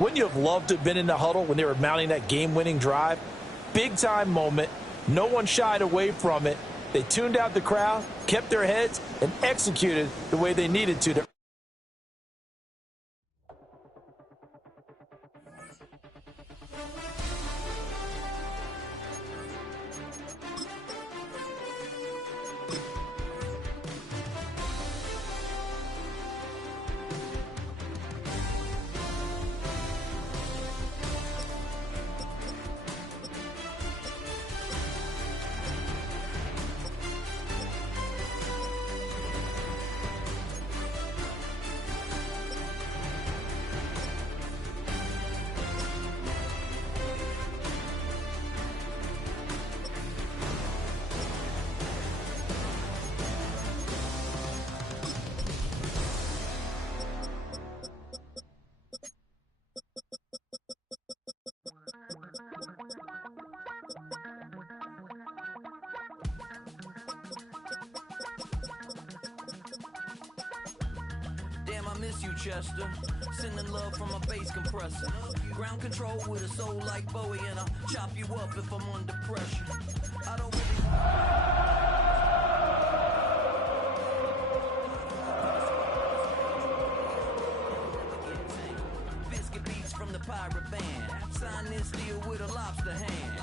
Wouldn't you have loved to have been in the huddle when they were mounting that game-winning drive? Big-time moment. No one shied away from it. They tuned out the crowd, kept their heads, and executed the way they needed to. Damn, I miss you, Chester. Sending love from a bass compressor. Ground control with a soul like Bowie, and I'll chop you up if I'm under pressure. I don't really... Biscuit beats from the pirate band. Sign this deal with a lobster hand.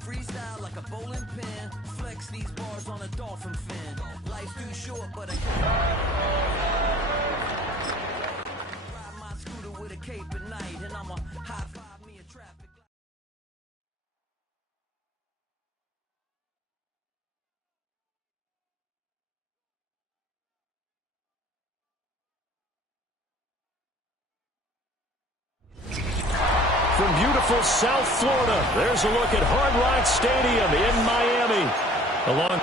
Freestyle like a bowling pin. Flex these bars on a dolphin fin. Life's too short, but I can't ride my scooter with a cape at night, and I'ma high five me a traffic light. From beautiful South Florida, there's a look at Hard Rock Stadium in Miami. Along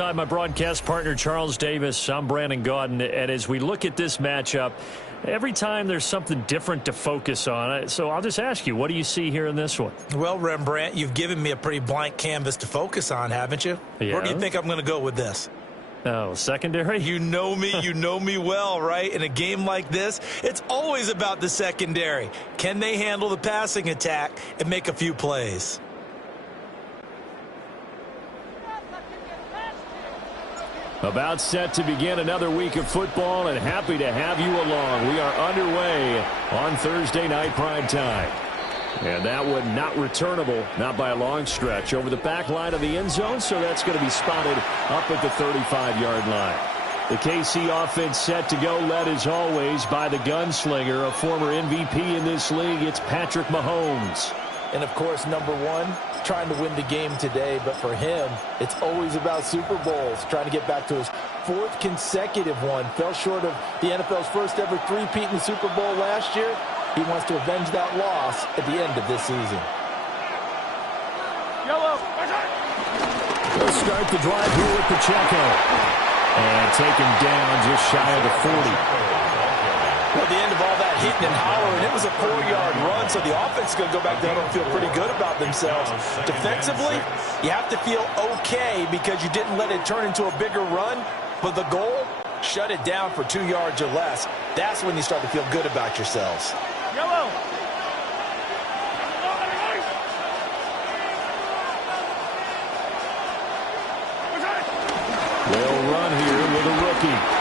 alongside my broadcast partner, Charles Davis. I'm Brandon Gaudin, and as we look at this matchup, every time there's something different to focus on. So I'll just ask you, what do you see here in this one? Well, Rembrandt, you've given me a pretty blank canvas to focus on, haven't you? Yeah. Where do you think I'm going to go with this? Oh, secondary? You know me well, right? In a game like this, it's always about the secondary. Can they handle the passing attack and make a few plays? About set to begin another week of football, and happy to have you along. We are underway on Thursday night prime time. And that one not returnable, not by a long stretch, over the back line of the end zone, so that's going to be spotted up at the 35-yard line. The KC offense set to go, led as always by the gunslinger, a former MVP in this league. It's Patrick Mahomes. And, of course, number one, trying to win the game today. But for him, it's always about Super Bowls, trying to get back to his fourth consecutive one. Fell short of the NFL's first ever three-peat in the Super Bowl last year. He wants to avenge that loss at the end of this season. They'll start the drive here with Pacheco. And taken down just shy of the 40. Well, at the end of all that hitting and hollering, it was a 4-yard run, so the offense is going to go back there and feel pretty good about themselves. Defensively, you have to feel okay because you didn't let it turn into a bigger run, but the goal, shut it down for 2 yards or less. That's when you start to feel good about yourselves. Yellow. They'll run here with a rookie.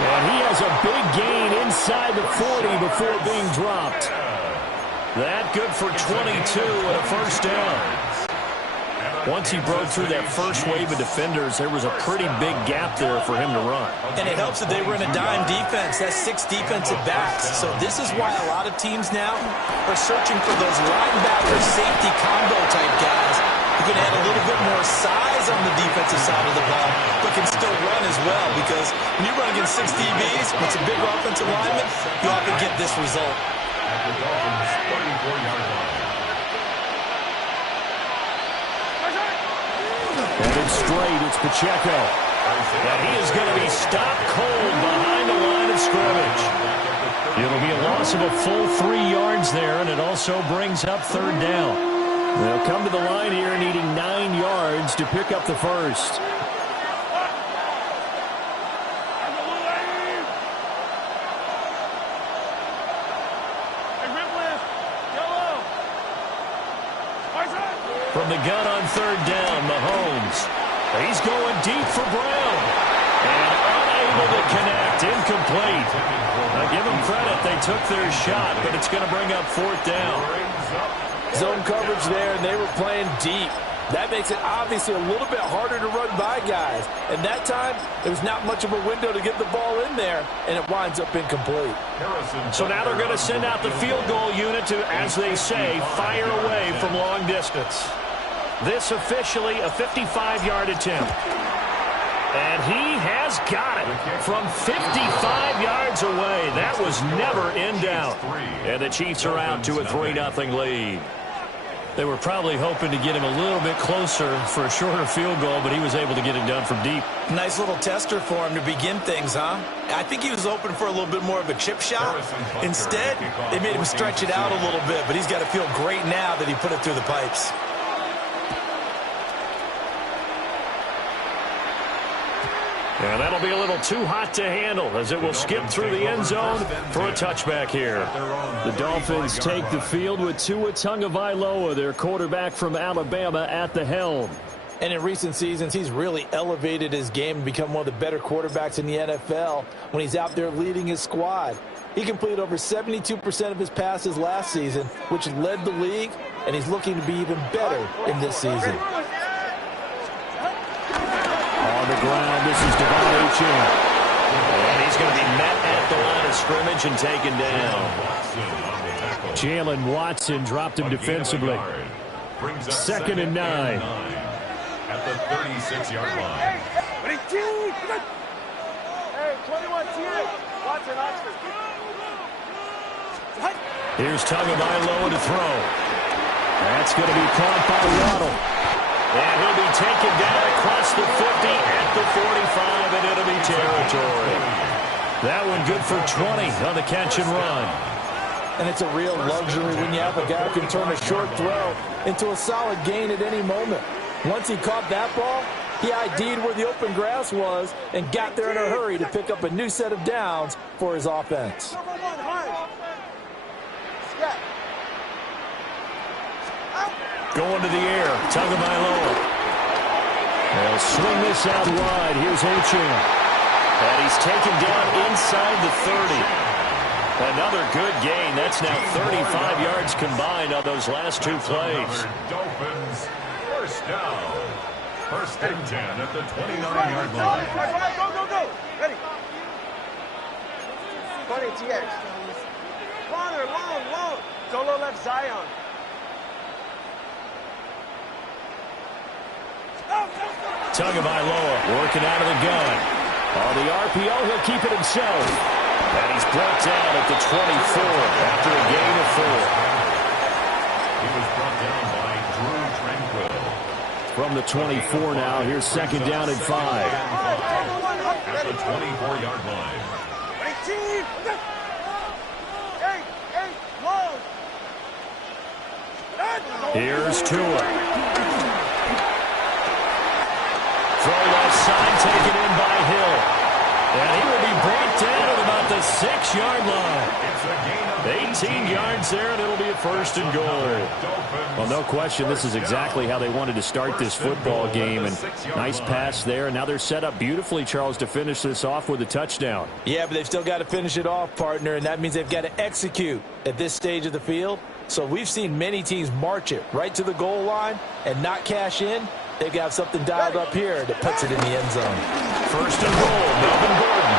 And he has a big gain inside the 40 before being dropped. That good for 22 and a first down. Once he broke through that first wave of defenders, there was a pretty big gap there for him to run. And it helps that they were in a dime defense. That's 6 defensive backs. So this is why a lot of teams now are searching for those linebacker safety combo type guys who can add a little bit more size on the defensive side of the ball, but can still run as well. Because when you run against 6 DBs, with some big offensive linemen, you often get this result. Headed straight, it's Pacheco. And he is going to be stopped cold behind the line of scrimmage. It'll be a loss of a full 3 yards there, and it also brings up third down. They'll come to the line here needing 9 yards to pick up the first. From the gun on third down, Mahomes. He's going deep for Brown. And unable to connect. Incomplete. Now give them credit. They took their shot, but it's going to bring up fourth down. Zone coverage there, and they were playing deep. That makes it obviously a little bit harder to run by guys. And that time, there was not much of a window to get the ball in there, and it winds up incomplete. So now they're going to send out the field goal unit to, as they say, fire away from long distance. This officially a 55-yard attempt. And he has got it from 55 yards away. That was never in doubt. And the Chiefs are out to a 3-0 lead. They were probably hoping to get him a little bit closer for a shorter field goal, but he was able to get it done from deep. Nice little tester for him to begin things, huh? I think he was open for a little bit more of a chip shot. Instead, they made him stretch it out a little bit, but he's got to feel great now that he put it through the pipes. And that'll be a little too hot to handle as it will skip through the end zone for a touchback here. The Dolphins take the field with Tua Tagovailoa, their quarterback from Alabama, at the helm. And in recent seasons, he's really elevated his game and become one of the better quarterbacks in the NFL when he's out there leading his squad. He completed over 72% of his passes last season, which led the league, and he's looking to be even better in this season. On the ground, this is Devon Achane. And he's going to be met at the line of scrimmage and taken down. Jalen Watson dropped him defensively. 2nd and 9. At the 36-yard line. Hey, 21 Watson, Here's Tagovailoa to throw. That's going to be caught by Waddle. And he'll be taken down across the 50 at the 45, and it'll be territory. That one good for 20 on the catch and run. And it's a real luxury when you have a guy who can turn a short throw into a solid gain at any moment. Once he caught that ball, he ID'd where the open grass was and got there in a hurry to pick up a new set of downs for his offense. Going to the air, Tagovailoa. They'll swing this out wide. Here's Achane. And he's taken down inside the 30. Another good gain. That's now 35 yards combined on those last two plays. Dolphins, first down. First and 10 at the 29-yard line. Go. Ready. 20 TX. Long. Solo left Zion. Tagovailoa working out of the gun. On the RPO, he'll keep it himself. And he's brought down at the 24 after a gain of 4. He was brought down by Drew Tranquil. From the 24 now, here's second down and 5. At the 24-yard line. 18. 8, long. Here's Tua. Throw left side, taken in by Hill. And he will be brought down at about the 6-yard line. 18 yards there, and it'll be a first and goal. Well, no question, this is exactly how they wanted to start this football game. And nice pass there, and now they're set up beautifully, Charles, to finish this off with a touchdown. Yeah, but they've still got to finish it off, partner, and that means they've got to execute at this stage of the field. So we've seen many teams march it right to the goal line and not cash in. They've got something dialed up here that puts it in the end zone. First and goal, Melvin Gordon.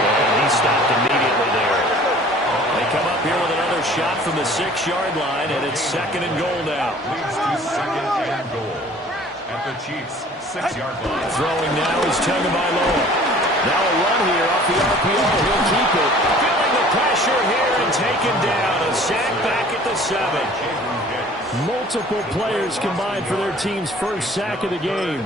And he stopped immediately there. They come up here with another shot from the 6-yard line, and it's second and goal now. Leads to second and goal at the Chiefs' 6-yard line. Throwing now is Tagovailoa. Now a run here off the RPO. He'll keep it. Feeling the pressure here and taken down. A sack back at the 7. Multiple players combined for their team's first sack of the game.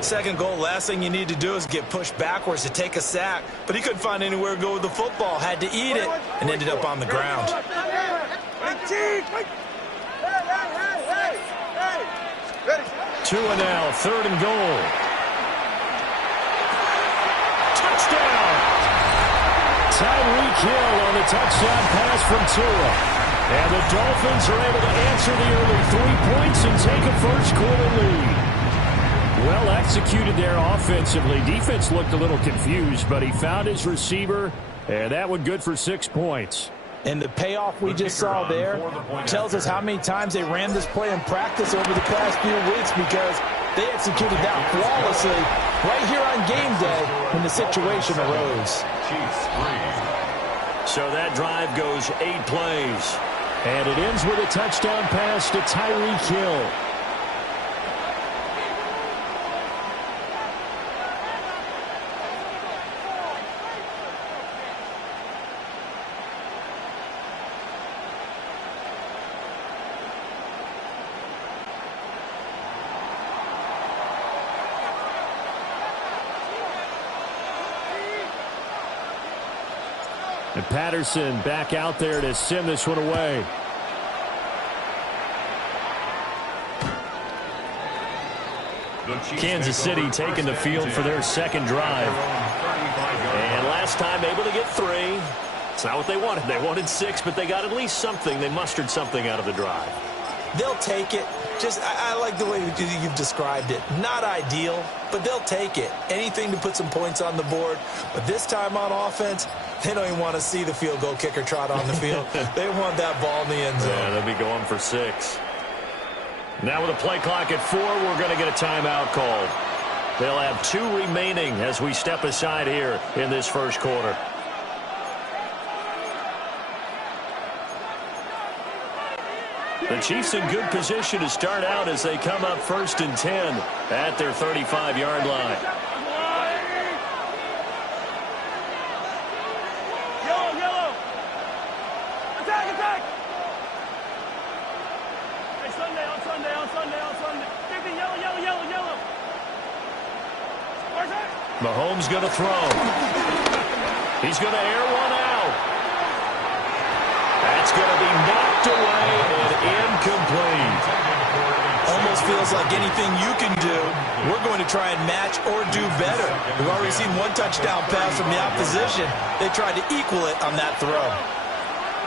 Second goal, last thing you need to do is get pushed backwards to take a sack. But he couldn't find anywhere to go with the football. Had to eat it and ended up on the ground. Tua now, third and goal. Touchdown! Tyreek Hill on the touchdown pass from Tua. And the Dolphins are able to answer the early 3 points and take a first-quarter lead. Well executed there offensively. Defense looked a little confused, but he found his receiver, and that one good for 6 points. And the payoff we just saw there tells us how many times they ran this play in practice over the past few weeks, because they executed that flawlessly right here on game day when the situation arose. So that drive goes 8 plays. And it ends with a touchdown pass to Tyreek Hill. And Patterson back out there to send this one away. Kansas City taking the field for their second drive. And last time able to get 3. It's not what they wanted. They wanted 6, but they got at least something. They mustered something out of the drive. They'll take it. I like the way you've described it. Not ideal, but they'll take it. Anything to put some points on the board. But this time on offense, they don't even want to see the field goal kicker trot on the field. They want that ball in the end zone. Yeah, they'll be going for 6. Now with a play clock at 4, we're going to get a timeout called. They'll have 2 remaining as we step aside here in this first quarter. The Chiefs in good position to start out as they come up first and 10 at their 35-yard line. Yellow. Attack. Hey, Sunday. Take the yellow. Mahomes going to throw. He's going to air one out. That's going to be knocked away and incomplete. Almost feels like anything you can do, we're going to try and match or do better. We've already seen one touchdown pass from the opposition. They tried to equal it on that throw.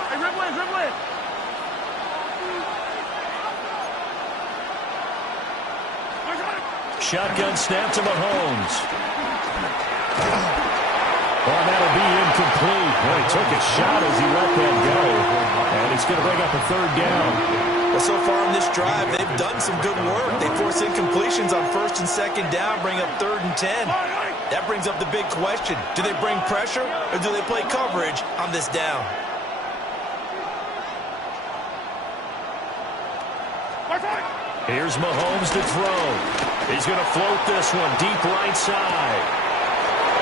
Hey, dribble in. Shotgun snap to Mahomes. Oh, that'll be incomplete. Well, he took a shot as he let that go. And it's going to bring up a third down. Well, so far in this drive, they've done some good work. They force incompletions on 1st and 2nd down, bring up 3rd and 10. That brings up the big question. Do they bring pressure or do they play coverage on this down? Here's Mahomes to throw. He's going to float this one deep right side.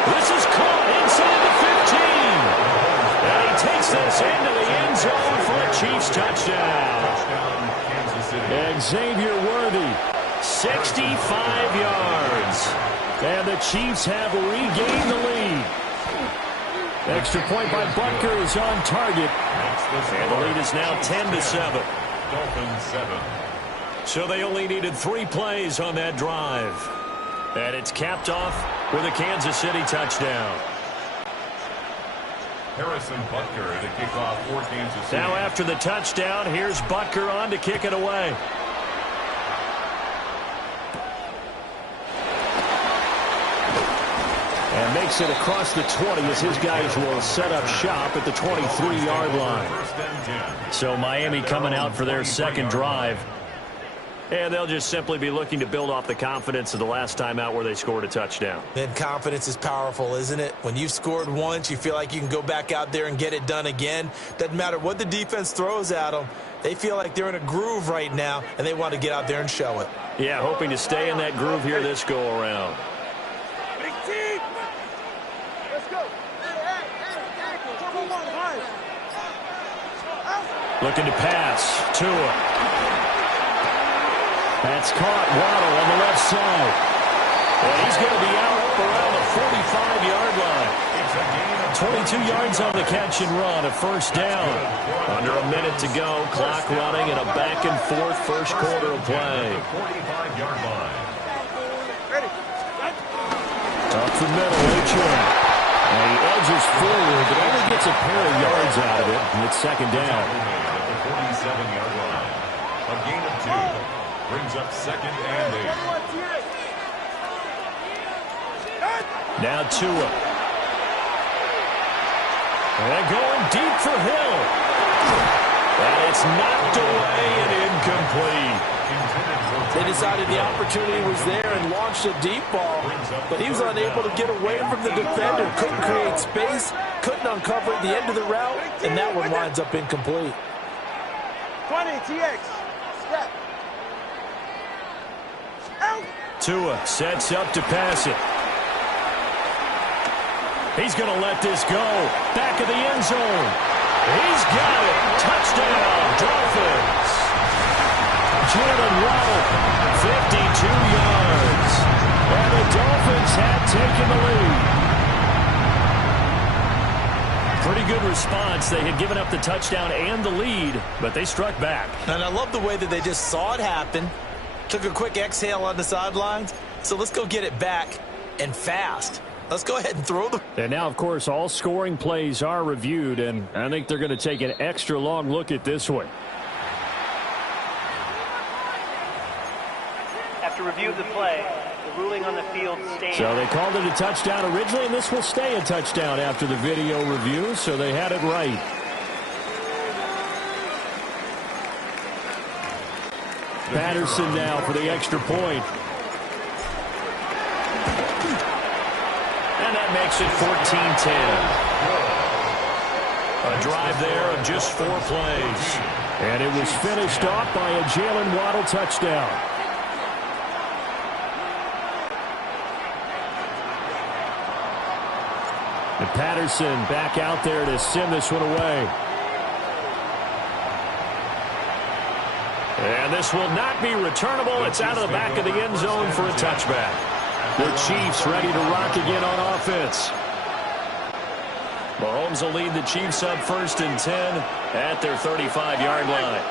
This is caught inside the 15. And he takes this into the end zone for a Chiefs touchdown. Xavier Worthy, 65 yards. And the Chiefs have regained the lead. Extra point by Butker is on target. And the lead is now 10-7. Dolphins 7. So they only needed 3 plays on that drive. And it's capped off with a Kansas City touchdown. Harrison Butker to kick off for Kansas City. Now after the touchdown, here's Butker on to kick it away. And makes it across the 20 as his guys will set up shop at the 23-yard line. So Miami coming out for their second drive. And they'll just simply be looking to build off the confidence of the last time out where they scored a touchdown. Then confidence is powerful, isn't it? When you've scored once, you feel like you can go back out there and get it done again. Doesn't matter what the defense throws at them. They feel like they're in a groove right now, and they want to get out there and show it. Yeah, hoping to stay in that groove here this go-around. Big team. Let's go. Looking to pass. Tua. That's caught. Waddle on the left side. And he's going to be out around the 45-yard line. 22 yards on the catch and run. A first down. Under a minute to go. Clock running and a back-and-forth first quarter of play. 45-yard line. Up the middle, H.M. And he edges forward, but only gets a pair of yards out of it. And it's second down. At the 47-yard line. A gain of 2. Brings up 2nd and 8. Now Tua. And going deep for Hill. And it's knocked away and incomplete. They decided the opportunity was there and launched a deep ball, but he was unable to get away from the defender, couldn't create space, couldn't uncover at the end of the route, and that one winds up incomplete. 20, TX. Step. Tua sets up to pass it. He's going to let this go. Back of the end zone. He's got it. Touchdown, Dolphins. Jalen Waddle, 52 yards. And the Dolphins have taken the lead. Pretty good response. They had given up the touchdown and the lead, but they struck back. And I love the way that they just saw it happen. Took a quick exhale on the sidelines. So let's go get it back and fast. Let's go ahead and throw them. And now, of course, all scoring plays are reviewed, and I think they're going to take an extra long look at this one. After review of the play, the ruling on the field stands. So they called it a touchdown originally, and this will stay a touchdown after the video review, so they had it right. Patterson now for the extra point. And that makes it 14-10. A drive there of just 4 plays. And it was finished off by a Jalen Waddle touchdown. And Patterson back out there to send this one away. And this will not be returnable. It's out of the back of the end zone for a touchback. The Chiefs ready to rock again on offense. Mahomes will lead the Chiefs up 1st and 10 at their 35-yard line.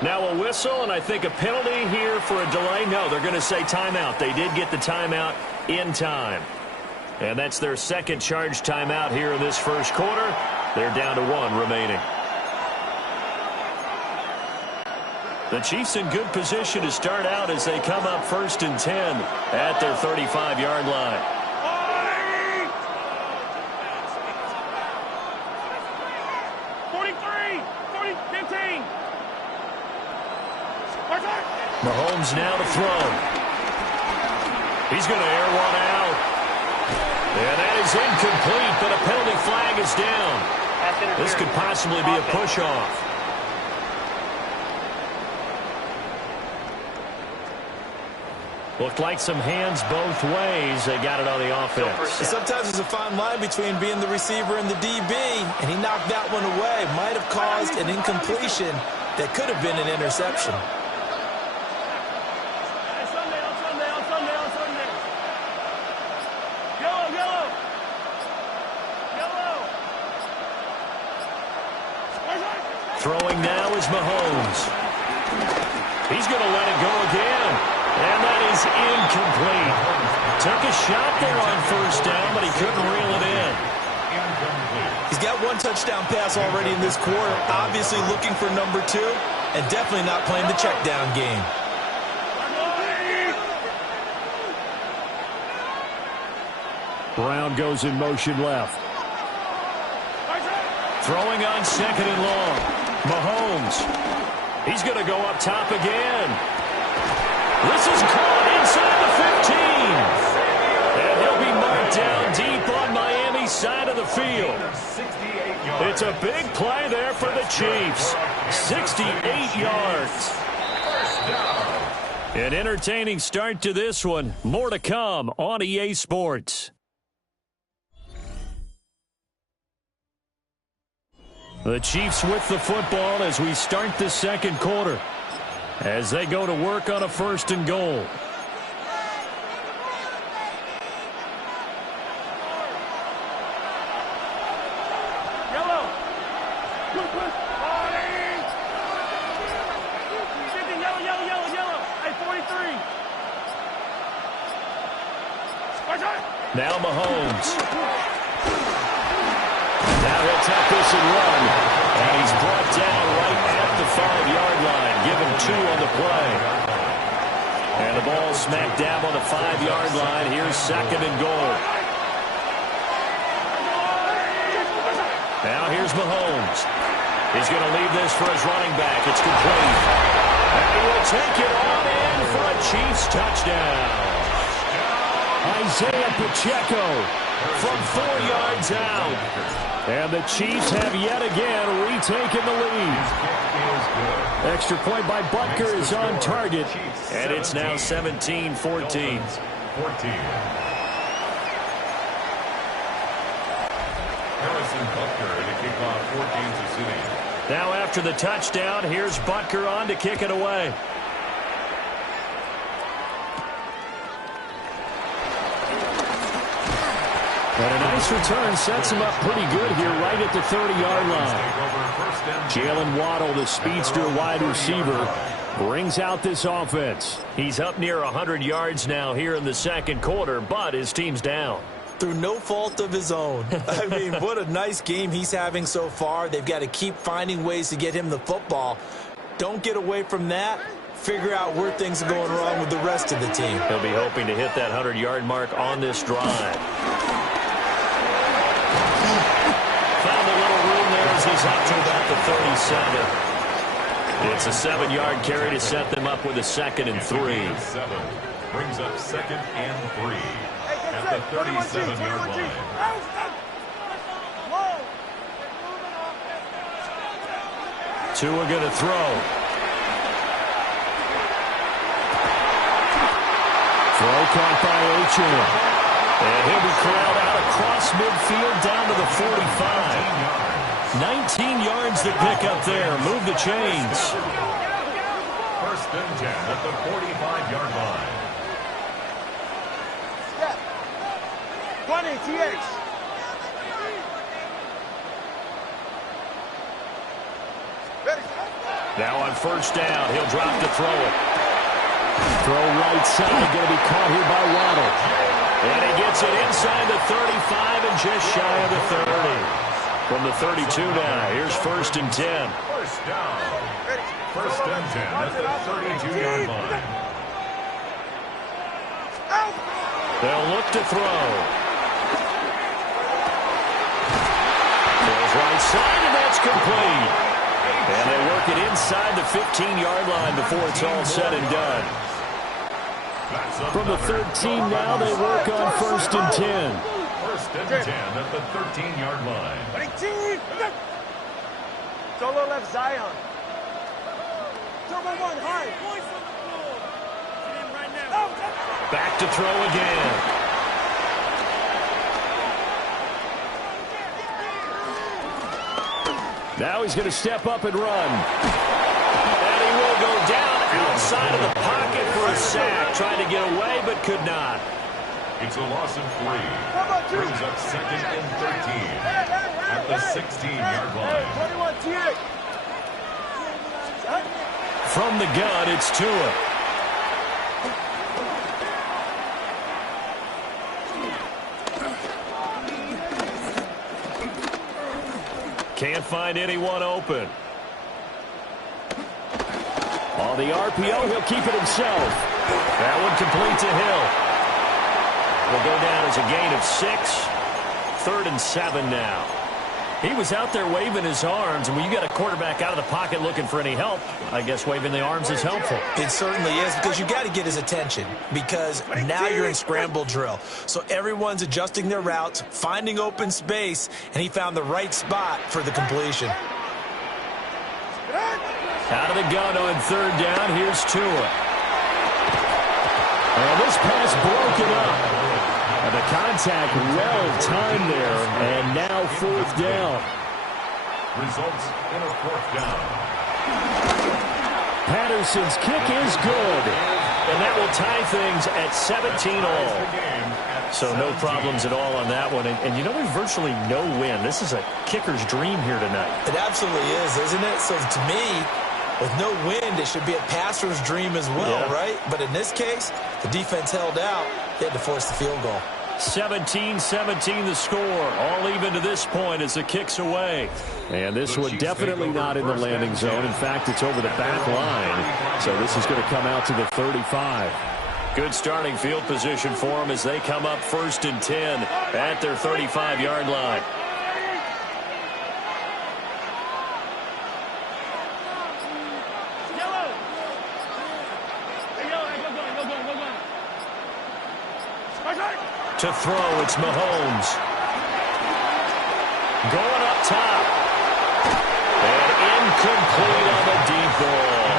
Now a whistle, and I think a penalty here for a delay. No, they're going to say timeout. They did get the timeout in time. And that's their second charge timeout here in this first quarter. They're down to 1 remaining. The Chiefs in good position to start out as they come up 1st and 10 at their 35-yard line. 15. Mahomes now to throw. He's going to air one out. And that is incomplete, but a penalty flag is down. This could possibly be a push-off. Looked like some hands both ways. They got it on the offense. Sometimes there's a fine line between being the receiver and the DB, and he knocked that one away. Might have caused an incompletion that could have been an interception. Throwing now is Mahomes. He's going to let it go again. And that is incomplete. Took a shot there on 1st down, but he couldn't reel it in. He's got 1 touchdown pass already in this quarter. Obviously looking for number 2, and definitely not playing the check down game. Brown goes in motion left. Throwing on 2nd and long. Mahomes. He's going to go up top again. This is caught inside the 15. And he'll be marked down deep on Miami's side of the field. It's a big play there for the Chiefs. 68 yards. An entertaining start to this one. More to come on EA Sports. The Chiefs with the football as we start the second quarter, as they go to work on a 1st and goal. Yellow. Yellow. Hey, 43. Now Mahomes. Now he'll take this and run. And he's brought down right at the 5-yard line. Given 2 on the play. And the ball smacked dab on the 5-yard line. Here's 2nd and goal. Now here's Mahomes. He's going to leave this for his running back. It's complete. And he will take it on in for a Chiefs touchdown. Isaiah Pacheco from 4 yards out. And the Chiefs have yet again retaken the lead. Extra point by Butker is on target. And it's now 17-14. Harrison Butker to kick off 14 to City. Now after the touchdown, here's Butker on to kick it away. And a nice return sets him up pretty good here right at the 30-yard line. Jalen Waddle, the speedster wide receiver, brings out this offense. He's up near 100 yards now here in the second quarter, but his team's down. Through no fault of his own. I mean, what a nice game he's having so far. They've got to keep finding ways to get him the football. Don't get away from that. Figure out where things are going wrong with the rest of the team. He'll be hoping to hit that 100-yard mark on this drive. Found a little room there as he's up to about the 37. It's a 7-yard carry to set them up with a 2nd and 3. Brings up 2nd and 3 at the 37-yard line. Tua going to throw. Throw caught by Achan. And he'll be corralled out across midfield down to the 45. 19 yards to pick up there. Move the chains. First and 10 at the 45-yard line. 20, TX. Now on first down, he'll drop to throw it. Throw right side, going to be caught here by Waddle. And he gets it inside the 35 and just shy of the 30. From the 32 now, here's first and 10. First down. First and 10 at the 32-yard line. They'll look to throw. Throws right side, and that's complete. And they work it inside the 15-yard line before it's all said and done. From the 13 now, they work on first and 10. First and 10 at the 13-yard line. Solo left Zion. Turbo 1, high. Back to throw again. Now he's going to step up and run. And he will go down outside of the pocket for a sack. Trying to get away, but could not. It's a loss of 3. Brings up second and 13 at the 16-yard line. 21, TX. From the gun, it's Tua. Can't find anyone open. On the RPO, he'll keep it himself. That one complete to Hill. Will go down as a gain of 6. 3rd and 7 now. He was out there waving his arms, and when you got a quarterback out of the pocket looking for any help, I guess waving the arms is helpful. It certainly is, because you got to get his attention, because now you're in scramble drill. So everyone's adjusting their routes, finding open space, and he found the right spot for the completion. Out of the gun on 3rd down, here's Tua. And this pass broken up. And the contact well-timed there, and now 4th down. Results in a 4th down. Patterson's kick is good. And that will tie things at 17 all. So no problems at all on that one. And you know, there's virtually no win. This is a kicker's dream here tonight. It absolutely is, isn't it? So to me, with no wind, it should be a passer's dream as well, right? But in this case, the defense held out. They had to force the field goal. 17-17 the score. All even to this point as the kick's away. And this one definitely not in the landing zone. In fact, it's over the back line. So this is going to come out to the 35. Good starting field position for them as they come up 1st and 10 at their 35-yard line. To throw, it's Mahomes. Going up top. And incomplete on the deep ball.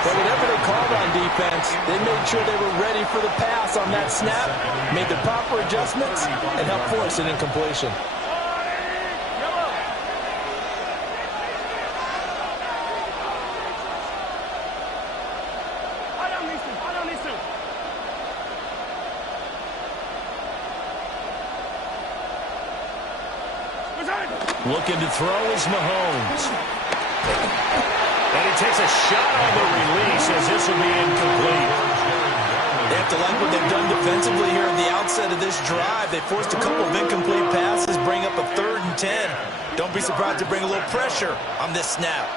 But whatever they called on defense, they made sure they were ready for the pass on that snap, made the proper adjustments, and helped force an incompletion. Looking to throw is Mahomes. And he takes a shot on the release as this will be incomplete. They have to like what they've done defensively here at the outset of this drive. They forced a couple of incomplete passes, bring up a 3rd and 10. Don't be surprised to bring a little pressure on this snap.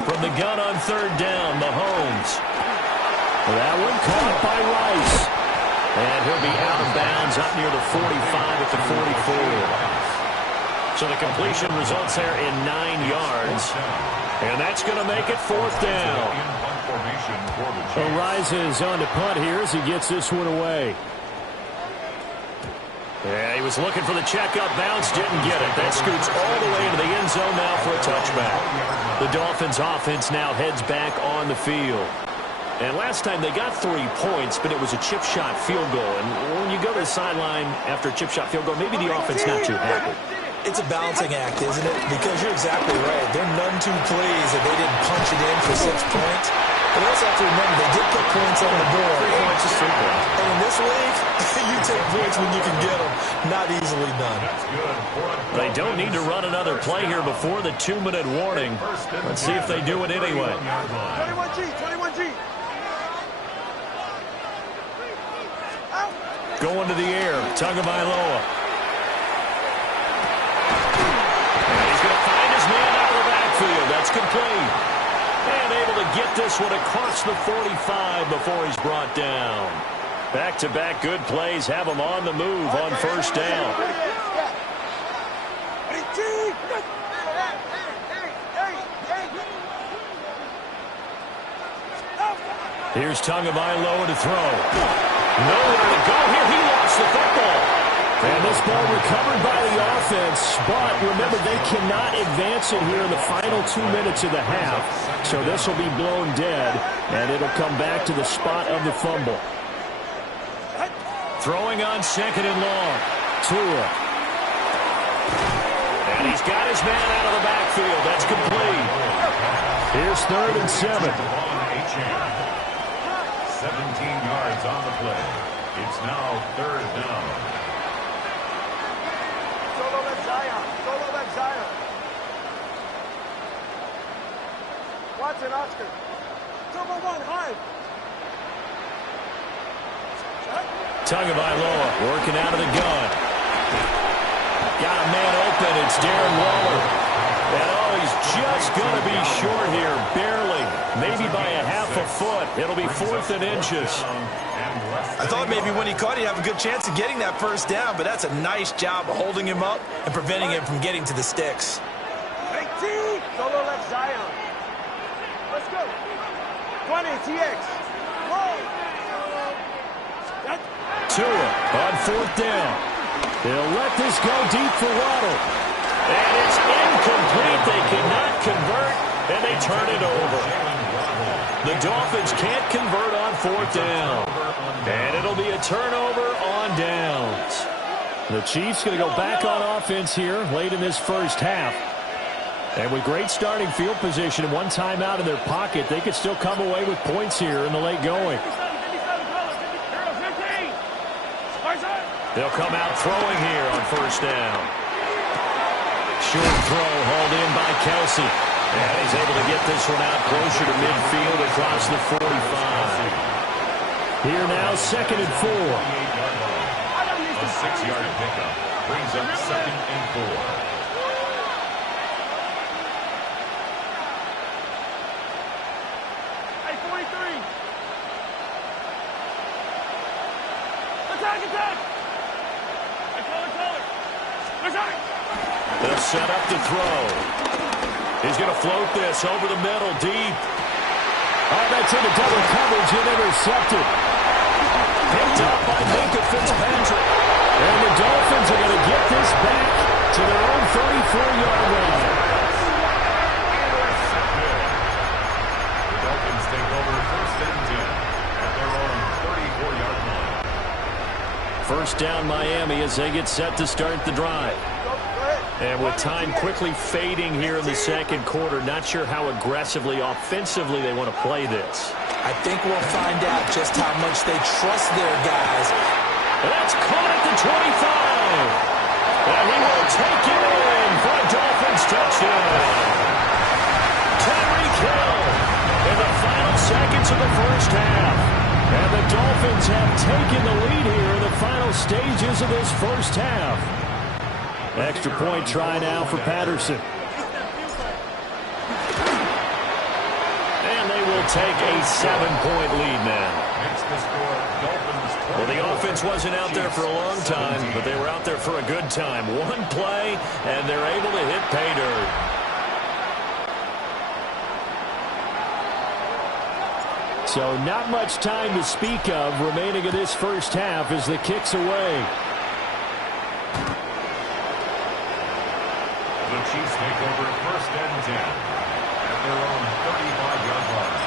From the gun on 3rd down, Mahomes. That one caught by Rice. And he'll be out of bounds up near the 45 at the 44. So the completion results there in 9 yards. And that's going to make it 4th down. Arises on to punt here as he gets this one away. Yeah, he was looking for the checkup bounce, didn't get it. That scoots all the way into the end zone now for a touchback. The Dolphins offense now heads back on the field. And last time they got 3 points, but it was a chip shot field goal. And when you go to the sideline after a chip shot field goal, maybe the offense not too happy. It's a balancing act, isn't it? Because you're exactly right. They're none too pleased that they didn't punch it in for 6 points. But also have to remember, they did put points on the board. 3 points is 3 points. And in this league, you take points when you can get them. Not easily done. They don't need to run another play here before the 2-minute warning. Let's see if they do it anyway. 21G, 21G. Going to the air, Tagovailoa. And he's going to find his man out of the backfield. That's complete. And able to get this one across the 45 before he's brought down. Back-to-back good plays have him on the move on 1st down. Here's Tagovailoa to throw. Nowhere to go here. He lost the football. And this ball recovered by the offense, but remember, they cannot advance it here in the final 2 minutes of the half. So this will be blown dead, and it'll come back to the spot of the fumble. Throwing on 2nd and long. Tua. And he's got his man out of the backfield. That's complete. Here's 3rd and 7. 17 yards on the play. It's now 3rd down. Solo left Zion. Solo left Zion. Watson, Oscar. Turbo 1, high. Tagovailoa working out of the gun. Got a man open. It's Darren Waller. And oh, he's just going to be short here. Barely. Maybe by a half a foot. It'll be 4th and inches. I thought maybe when he caught it, he'd have a good chance of getting that 1st down, but that's a nice job of holding him up and preventing him from getting to the sticks. Solo left Zion. Let's go. 20, TX. Tua on 4th down. They'll let this go deep for Waddle. And it's incomplete. They cannot convert, and they turn it over. The Dolphins can't convert on 4th down. And it'll be a turnover on downs. The Chiefs going to go back on offense here late in this 1st half. And with great starting field position and one timeout in their pocket, they could still come away with points here in the late going. They'll come out throwing here on 1st down. Short throw hauled in by Kelsey. And he's able to get this one out closer to midfield across the 45. Here now, 2nd and 4. A 6-yard pickup brings up 2nd and 4. They'll set up to throw. He's going to float this over the middle, deep. Oh, that's into double coverage and intercepted. Picked up by Minkah Fitzpatrick. And the Dolphins are going to get this back to their own 34-yard line. The Dolphins take over 1st and 10 at their own 34-yard line. 1st down Miami as they get set to start the drive. And with time quickly fading here in the 2nd quarter, not sure how aggressively, offensively they want to play this. I think we'll find out just how much they trust their guys. And that's caught at the 25. And he will take it in for a Dolphins touchdown. Tyreek Hill in the final seconds of the 1st half. And the Dolphins have taken the lead here in the final stages of this 1st half. Extra point try now for Patterson. And they will take a 7-point lead now. Makes the score Dolphins. Well, the offense offense wasn't out there for a long time, but they were out there for a good time. One play, and they're able to hit pay dirt. So not much time to speak of remaining in this first half as the kick's away. The Chiefs take over 1st and 10 at their own 35-yard line.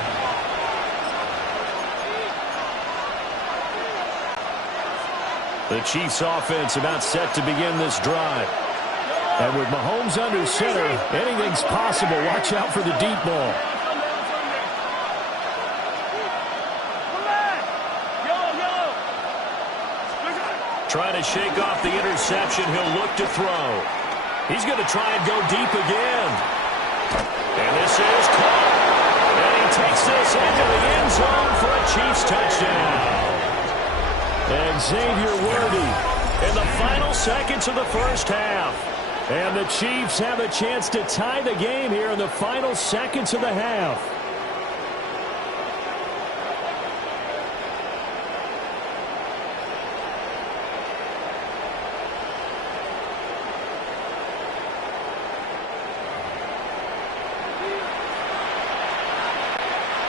The Chiefs offense about set to begin this drive. And with Mahomes under center, anything's possible. Watch out for the deep ball. Trying to shake off the interception. He'll look to throw. He's going to try and go deep again. And this is caught. And he takes this into the end zone for a Chiefs touchdown. And Xavier Worthy in the final seconds of the first half. And the Chiefs have a chance to tie the game here in the final seconds of the half.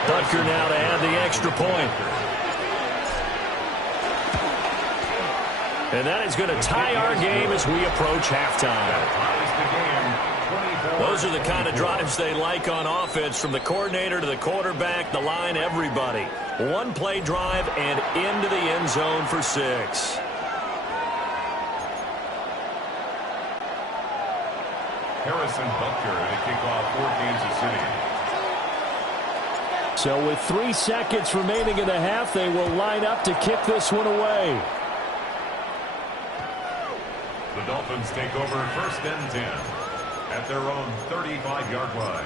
Butker now to add the extra point. And that is going to tie our game as we approach halftime. Those are the kind of drives they like on offense, from the coordinator to the quarterback, the line, everybody. One play drive and into the end zone for 6. Harrison Butker to kick off for Kansas City. So with 3 seconds remaining in the half, they will line up to kick this one away. The Dolphins take over 1st and 10 at their own 35-yard line.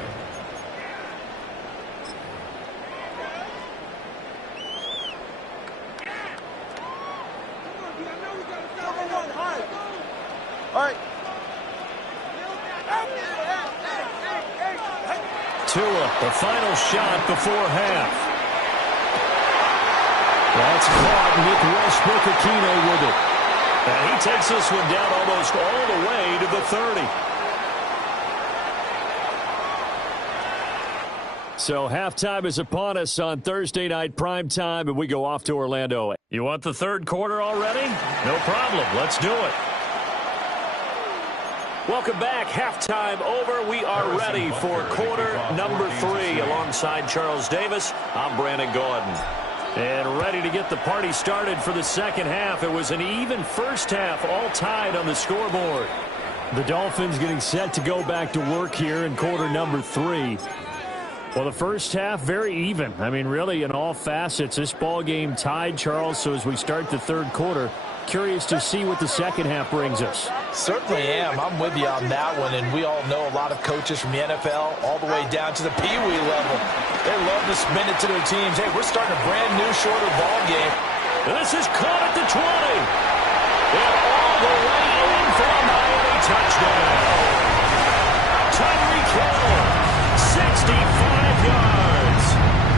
All right. Tua, the final shot before half. That's caught with Westbrook Akino with it. And he takes this one down almost all the way to the 30. So halftime is upon us on Thursday night primetime, and we go off to Orlando. You want the third quarter already? No problem. Let's do it. Welcome back. Halftime over. We are ready for quarter number 3. Alongside Charles Davis, I'm Brandon Gordon. And ready to get the party started for the second half. It was an even first half, all tied on the scoreboard. The Dolphins getting set to go back to work here in quarter number 3. Well, the first half, very even. I mean, really, in all facets, this ball game tied, Charles. So as we start the third quarter, curious to see what the second half brings us. Certainly am. I'm with you on that one, and we all know a lot of coaches from the NFL all the way down to the peewee level. They love to spin it to their teams. Hey, we're starting a brand new, shorter ball game. And this is caught at the 20. And all the way in for a Miami touchdown. Tyreek Hill, 65 yards.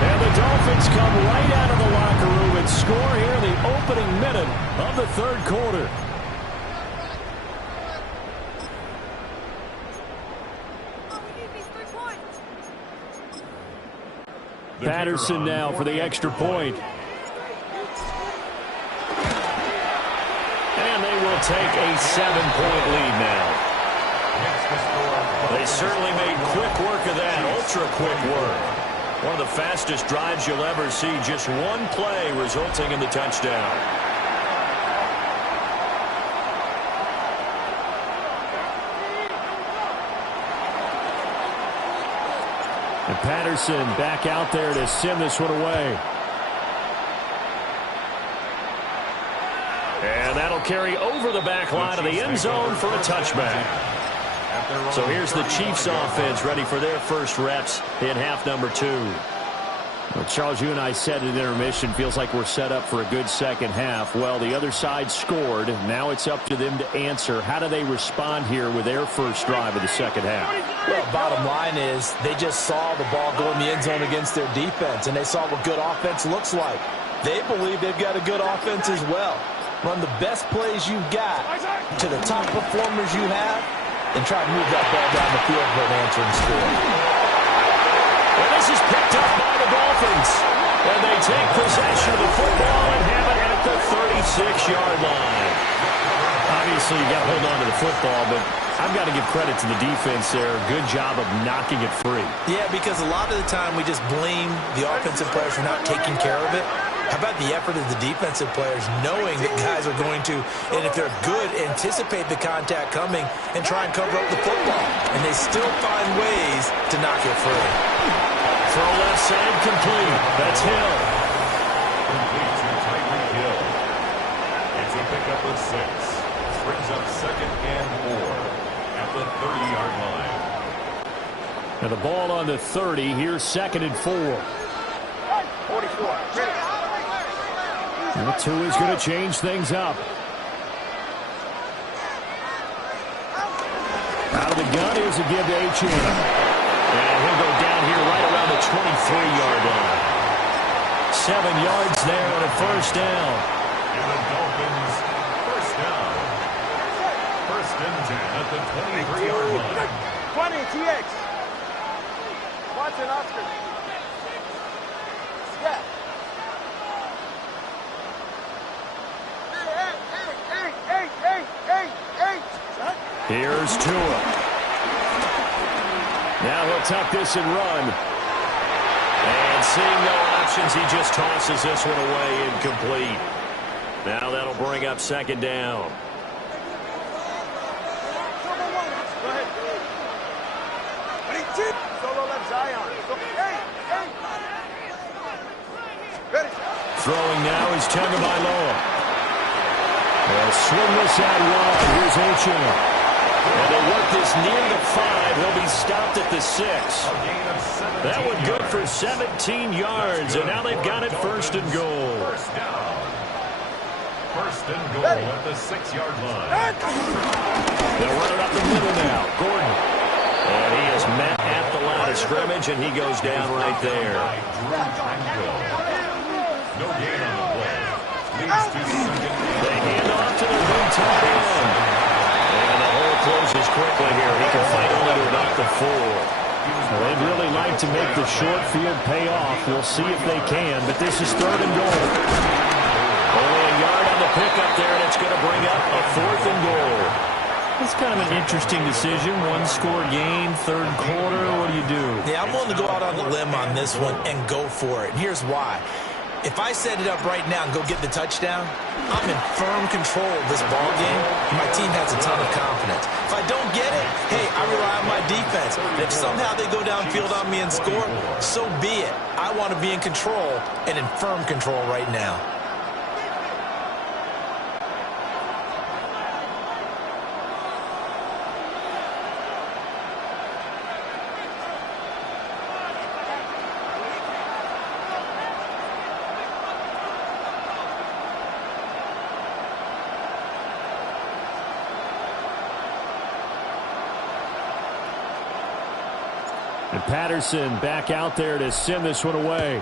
And the Dolphins come right out of the locker room and score here in the opening minute of the third quarter. Patterson now for the extra point. And they will take a 7-point lead now. They certainly made quick work of that, ultra quick work. One of the fastest drives you'll ever see, just one play resulting in the touchdown. And Patterson back out there to send this one away. And that'll carry over the back line of the end zone for a touchback. So here's the Chiefs offense ready for their first reps in half number 2. Well, Charles, you and I said at intermission, feels like we're set up for a good second half. Well, the other side scored. Now it's up to them to answer. How do they respond here with their first drive of the second half? Well, bottom line is they just saw the ball go in the end zone against their defense, and they saw what good offense looks like. They believe they've got a good offense as well. Run the best plays you've got to the top performers you have, and try to move that ball down the field for an answering score. Well, this is picked up by the Dolphins. And they take possession of the football and have it at the 36-yard line. Obviously, you got to hold on to the football, but I've got to give credit to the defense there. Good job of knocking it free. Yeah, because a lot of the time we just blame the offensive players for not taking care of it. How about the effort of the defensive players knowing that guys are going to, and if they're good, anticipate the contact coming and try and cover up the football. And they still find ways to knock it free. Throw left side complete. That's Hill. Complete to Tyreek Hill. It's a pickup of 6. Brings up 2nd and 4 at the 30-yard line. Now the ball on the 30. Here's 2nd and 4. 44. And Tua is going to change things up. Out of the gun, here's a give to H.M. And he'll go down here right around the 23-yard line. 7 yards there on a first down. And the Dolphins, first down. 1st and 10 at the 23-yard line. 20, TX. Watson, Oscar. Step. Here's Tua. Now he'll tuck this and run. And seeing no options, he just tosses this one away incomplete. Now that'll bring up 2nd down. Solo left Zion. Throwing now is Tagovailoa. They'll swing this out wide. Here's H.M. And they work this near the 5. He'll be stopped at the 6. That one good for 17 yards, and now they've got it 1st and goal. First down. 1st and goal at the 6-yard line. They'll run it up the middle now. Gordon. And he is met at the line of scrimmage, and he goes down right there. No gain on the play. Leads to 2nd. They hand off to their big tight end. And the hole closes quickly here. He can fight only to about the 4. Well, they'd really like to make the short field pay off. We'll see if they can, but this is 3rd and goal. Only a yard on the pickup there, and it's going to bring up a 4th and goal. It's kind of an interesting decision. 1-score game, 3rd quarter. What do you do? Yeah, I'm willing to go out on the limb on this one and go for it. And here's why. If I set it up right now and go get the touchdown, I'm in firm control of this ball game, and my team has a ton of confidence. If I don't get it, hey, I rely on my defense. And if somehow they go downfield on me and score, so be it. I want to be in control and in firm control right now. And Patterson back out there to send this one away.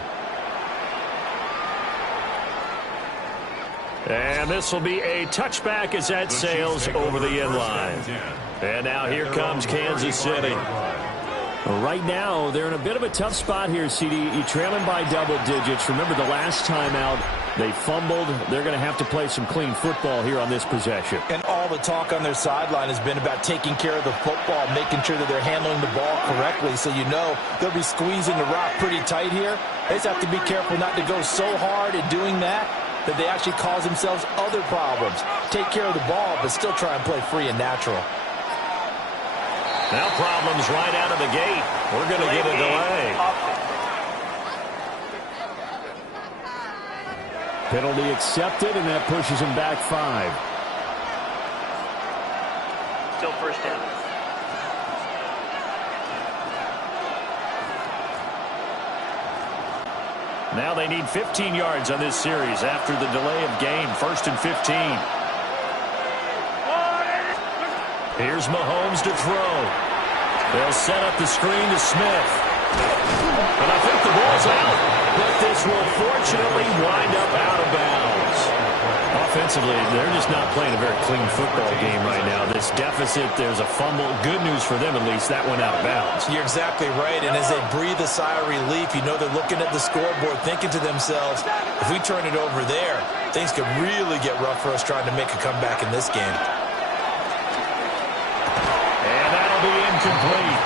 And this will be a touchback as that sails over the end line. And now here comes Kansas City. Well, right now, they're in a bit of a tough spot here, CD. You're trailing by double digits. Remember the last time out, they fumbled. They're going to have to play some clean football here on this possession. And all the talk on their sideline has been about taking care of the football, making sure that they're handling the ball correctly. So you know they'll be squeezing the rock pretty tight here. They just have to be careful not to go so hard in doing that they actually cause themselves other problems. Take care of the ball, but still try and play free and natural. Now problems right out of the gate. We're going to get a delay. Penalty accepted, and that pushes him back 5. Still 1st down. Now they need 15 yards on this series after the delay of game. 1st and 15. Here's Mahomes to throw. They'll set up the screen to Smith. And I think the ball's out. But this will fortunately wind up out of bounds. offensively, they're just not playing a very clean football game right now. This deficit, there's a fumble. Good news for them, at least. That went out of bounds. You're exactly right, and as they breathe a sigh of relief, you know they're looking at the scoreboard, thinking to themselves, if we turn it over there, things could really get rough for us trying to make a comeback in this game. And that'll be incomplete.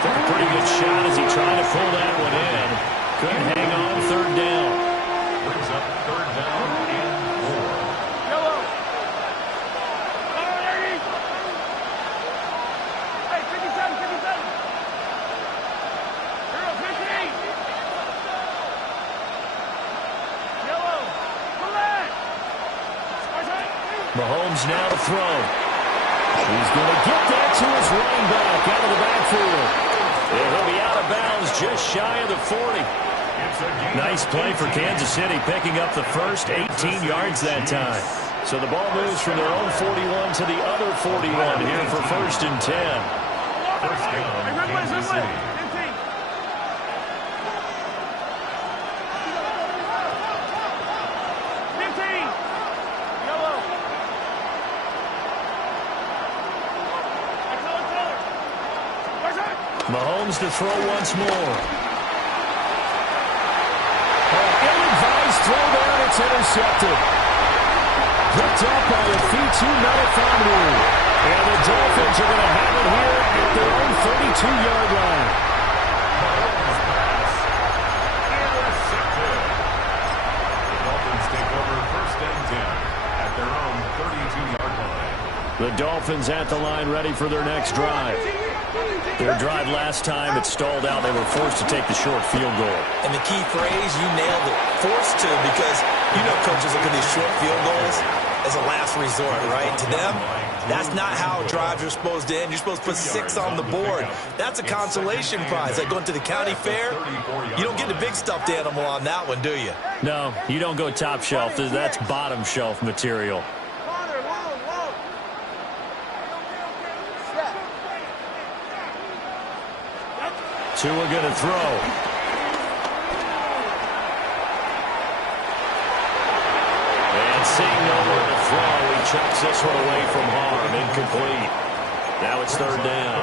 Took a pretty good shot as he tried to pull that one in. Couldn't hang on third down. Brings up third down and 4. Yellow. Hey, 57, 57. 0-15. Yellow. Collect. Mahomes now to throw. He's going to get that to his running back out of the backfield. He'll be out of bounds just shy of the 40. Nice play for Kansas City, picking up the first 18 yards that time. So the ball moves from their own 41 to the other 41 here for first and 10. First down, Kansas City. 15. Yellow. Mahomes to throw once more. Ill-advised throw down, it's intercepted. Picked up by a Fitu Melifonwu. And the Dolphins are going to have it here at their own 32-yard line. Intercepted. The Dolphins take over first and 10 at their own 32-yard line. The Dolphins at the line, ready for their next drive. Their drive last time, it stalled out. They were forced to take the short field goal. And the key phrase, you nailed it, forced to, because you know coaches look at these short field goals as a last resort, right? To them, that's not how drives are supposed to end. You're supposed to put 6 on the board. That's a consolation prize. Like going to the county fair, you don't get the big stuffed animal on that one, do you? No, you don't go top shelf. That's bottom shelf material. Tua going to throw. And seeing nowhere to throw, he chucks this one away from harm. Incomplete. Now it's third down.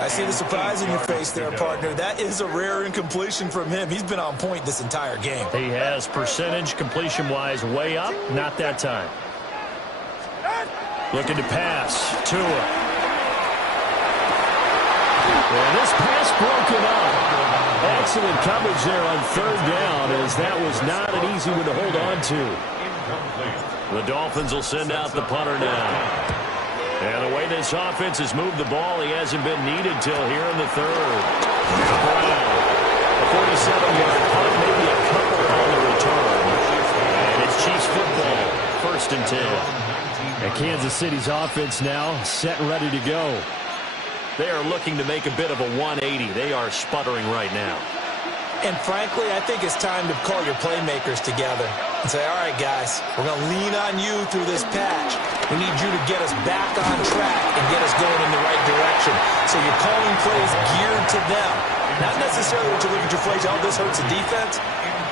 I see the surprise in your face there, partner. That is a rare incompletion from him. He's been on point this entire game. He has percentage completion-wise way up. Not that time. Looking to pass. Tua. And this pass broken up. Excellent coverage there on third down, as that was not an easy one to hold on to. The Dolphins will send out the punter now. And the way this offense has moved the ball, he hasn't been needed till here in the third. Brown, a 47-yard punt, maybe a couple on the return. And it's Chiefs football, first and 10. And Kansas City's offense now set and ready to go. They are looking to make a bit of a 180. They are sputtering right now. And frankly, I think it's time to call your playmakers together and say, all right, guys, we're going to lean on you through this patch. We need you to get us back on track and get us going in the right direction. So you're calling plays geared to them. Not necessarily what you look at your plays, oh, this hurts the defense.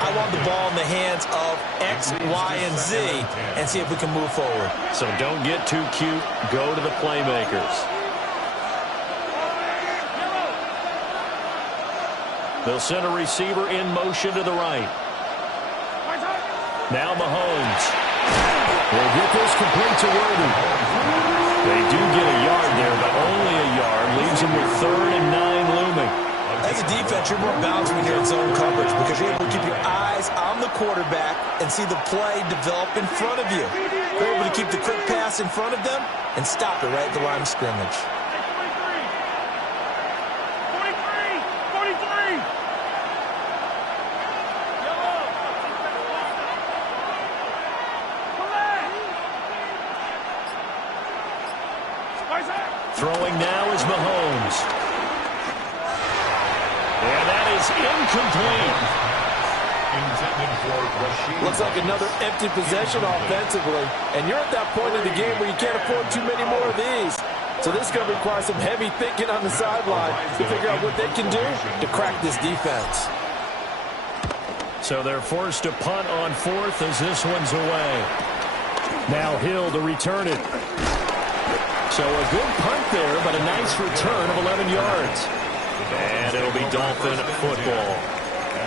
I want the ball in the hands of X, Y, and Z and see if we can move forward. So don't get too cute. Go to the playmakers. They'll send a receiver in motion to the right. Now Mahomes. Will get this complete to Worthy. They do get a yard there, but only a yard. Leaves him with 3rd and 9 looming. As a defense, you're more balanced when you're in zone coverage because you're able to keep your eyes on the quarterback and see the play develop in front of you. You're able to keep the quick pass in front of them and stop it right at the line of scrimmage. Throwing now is Mahomes. And that is incomplete. Looks like another empty possession offensively. And you're at that point in the game where you can't afford too many more of these. So this is going to require some heavy thinking on the sideline to figure out what they can do to crack this defense. So they're forced to punt on 4th as this one's away. Now Hill to return it. So a good punt there, but a nice return of 11 yards. And it'll be Dolphin football.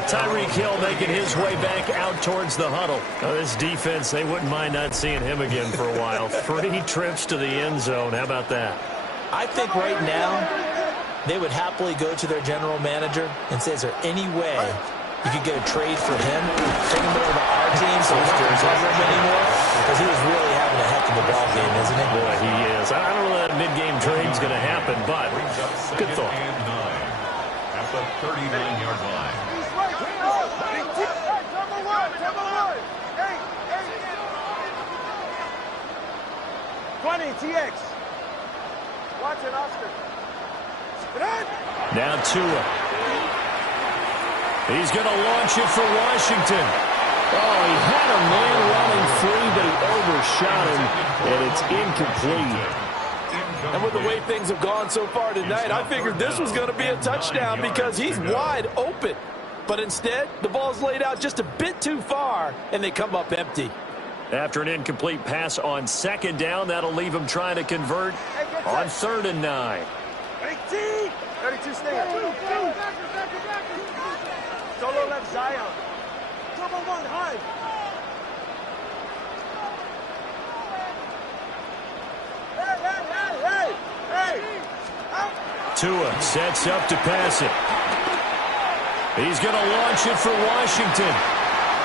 Tyreek Hill making his way back out towards the huddle. Now this defense, they wouldn't mind not seeing him again for a while. 3 trips to the end zone. How about that? I think right now they would happily go to their general manager and say, is there any way you could get a trade for him, take him over to our team so we don't have to cover him anymore? Because he was really having a heck of a ball game, isn't he? Boy, he is. I don't know that mid-game trade's going to happen, but good thought. At the 39-yard line. 20, TX. Watch it, Oscar. Now Tua. He's going to launch it for Washington. Oh, he had a man running free, but he overshot him, and it's incomplete. And with the way things have gone so far tonight, I figured this was going to be a touchdown because he's wide open. But instead, the ball's laid out just a bit too far, and they come up empty. After an incomplete pass on second down, that'll leave him trying to convert on 3rd and 9. 32 stay. Solo left Zion. Double one high. Hey. Tua sets up to pass it. He's going to launch it for Washington.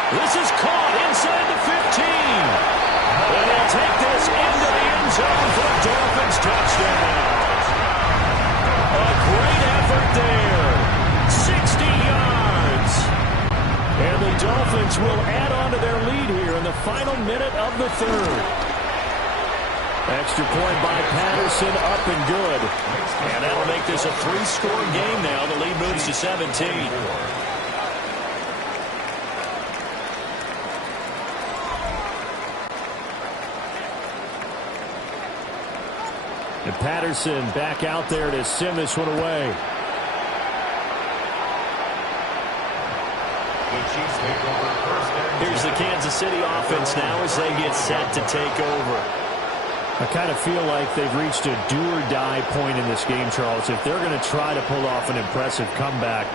This is caught inside the 15. And he'll take this into the end zone for a Dolphins touchdown. A great effort there. 60 yards. And the Dolphins will add on to their lead here in the final minute of the 3rd. Extra point by Patterson, up and good. And that'll make this a 3-score game now. The lead moves to 17. And Patterson back out there to send this one away. Here's the Kansas City offense now as they get set to take over. I kind of feel like they've reached a do-or-die point in this game, Charles. If they're going to try to pull off an impressive comeback,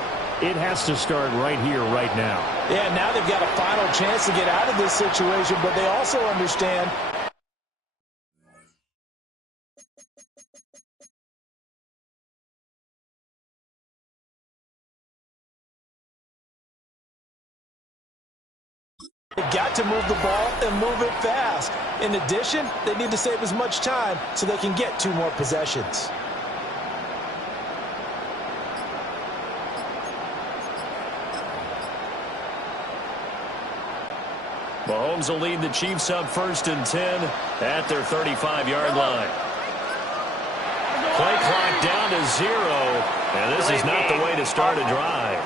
it has to start right here, right now. Yeah, now they've got a final chance to get out of this situation, but they also understand they've got to move the ball and move it fast. In addition, they need to save as much time so they can get 2 more possessions. Mahomes will lead the Chiefs up 1st and 10 at their 35-yard line. Play clock down to 0, and this is not the way to start a drive.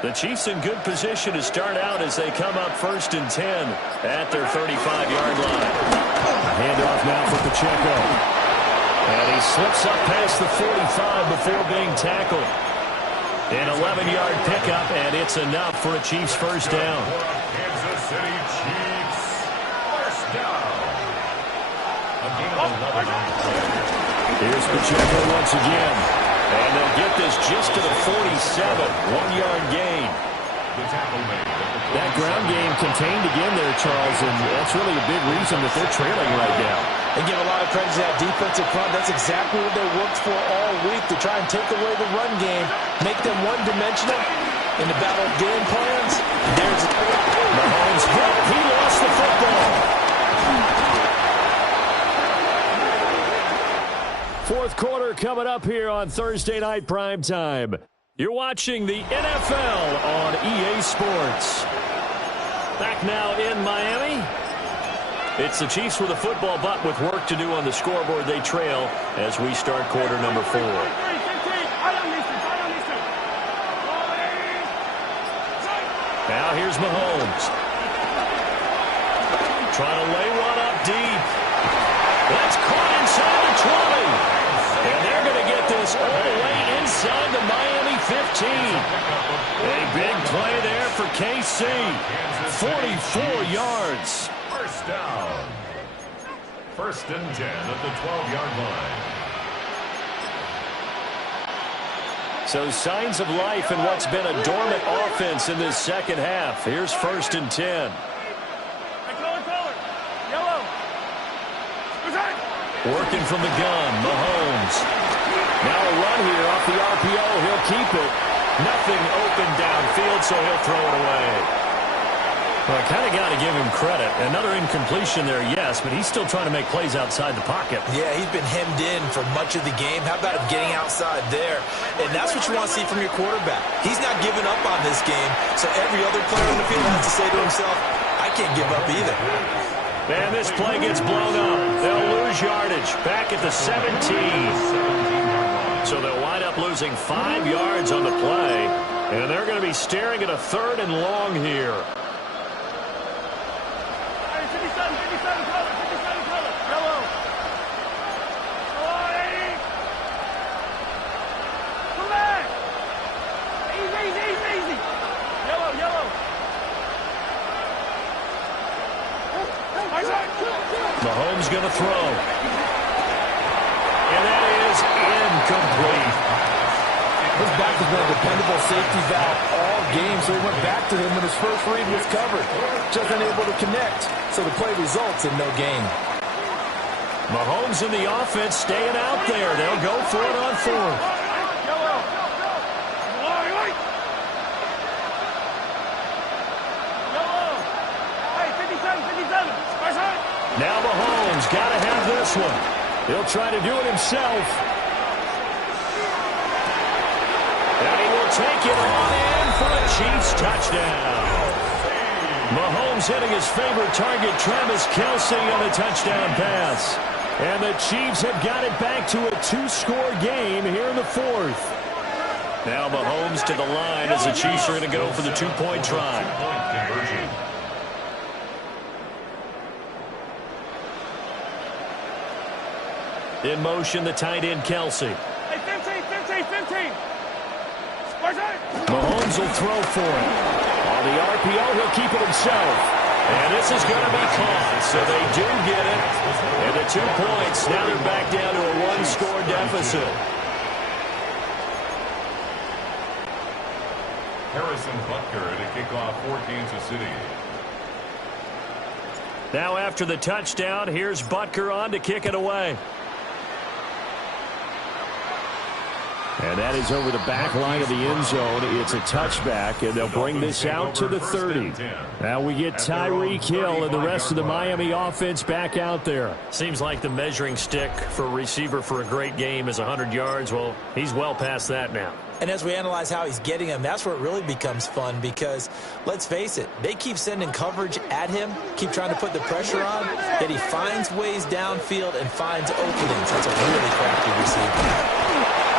The Chiefs in good position to start out as they come up 1st and 10 at their 35-yard line. Handoff now for Pacheco. And he slips up past the 45 before being tackled. An 11-yard pickup, and it's enough for a Chiefs first down. Kansas City Chiefs first down. A gain of 11 on the play. Here's Pacheco once again. And they'll get this just to the 47, 1-yard gain. That ground game contained again there, Charles, and that's really a big reason that they're trailing right now. They give a lot of credit to that defensive front. That's exactly what they worked for all week, to try and take away the run game, make them one-dimensional in the battle of game plans. There's Mahomes hit. He lost the football. Fourth quarter coming up here on Thursday Night Primetime. You're watching the NFL on EA Sports. Back now in Miami. It's the Chiefs with a football, but with work to do on the scoreboard. They trail as we start quarter number 4. Here's Mahomes. Trying to lay one up deep. That's caught inside the 20. And they're going to get this all the way inside the Miami 15. A big play there for KC. 44 yards. First down. First and 10 at the 12-yard line. So signs of life in what's been a dormant offense in this second half. Here's first and 10. Working from the gun, Mahomes. Now a run here off the RPO. He'll keep it. Nothing open downfield, so he'll throw it away. Well, I kind of got to give him credit. Another incompletion there, yes, but he's still trying to make plays outside the pocket. Yeah, he's been hemmed in for much of the game. How about him getting outside there? And that's what you want to see from your quarterback. He's not giving up on this game, so every other player on the field has to say to himself, I can't give up either. And this play gets blown up. They'll lose yardage back at the 17. So they'll wind up losing 5 yards on the play. And they're going to be staring at a 3rd and long here. Mahomes going to throw. And that is incomplete. His back has been a dependable safety valve all game, so he went back to him when his first read was covered. Just unable to connect, so the play results in no gain. Mahomes and the offense staying out there. They'll go for it on 4th. Now Mahomes got to have this one. He'll try to do it himself. And he will take it on in for a Chiefs touchdown. Mahomes hitting his favorite target, Travis Kelce, on a touchdown pass. And the Chiefs have got it back to a 2-score game here in the 4th. Now Mahomes to the line as the Chiefs are going to go for the 2-point try. In motion, the tight end, Kelce. Hey, 15. Mahomes will throw for it. On the RPO, he'll keep it himself. And this is going to be caught, so they do get it. And the 2 points, now they're back down to a 1-score deficit. Harrison Butker to kick off for Kansas City. Now after the touchdown, here's Butker on to kick it away. And that is over the back line of the end zone. It's a touchback, and they'll bring this out to the 30. Now we get Tyreek Hill and the rest of the Miami offense back out there. Seems like the measuring stick for a receiver for a great game is 100 yards. Well, he's well past that now. And as we analyze how he's getting them, that's where it really becomes fun because, let's face it, they keep sending coverage at him, keep trying to put the pressure on, yet he finds ways downfield and finds openings. That's a really crafty receiver.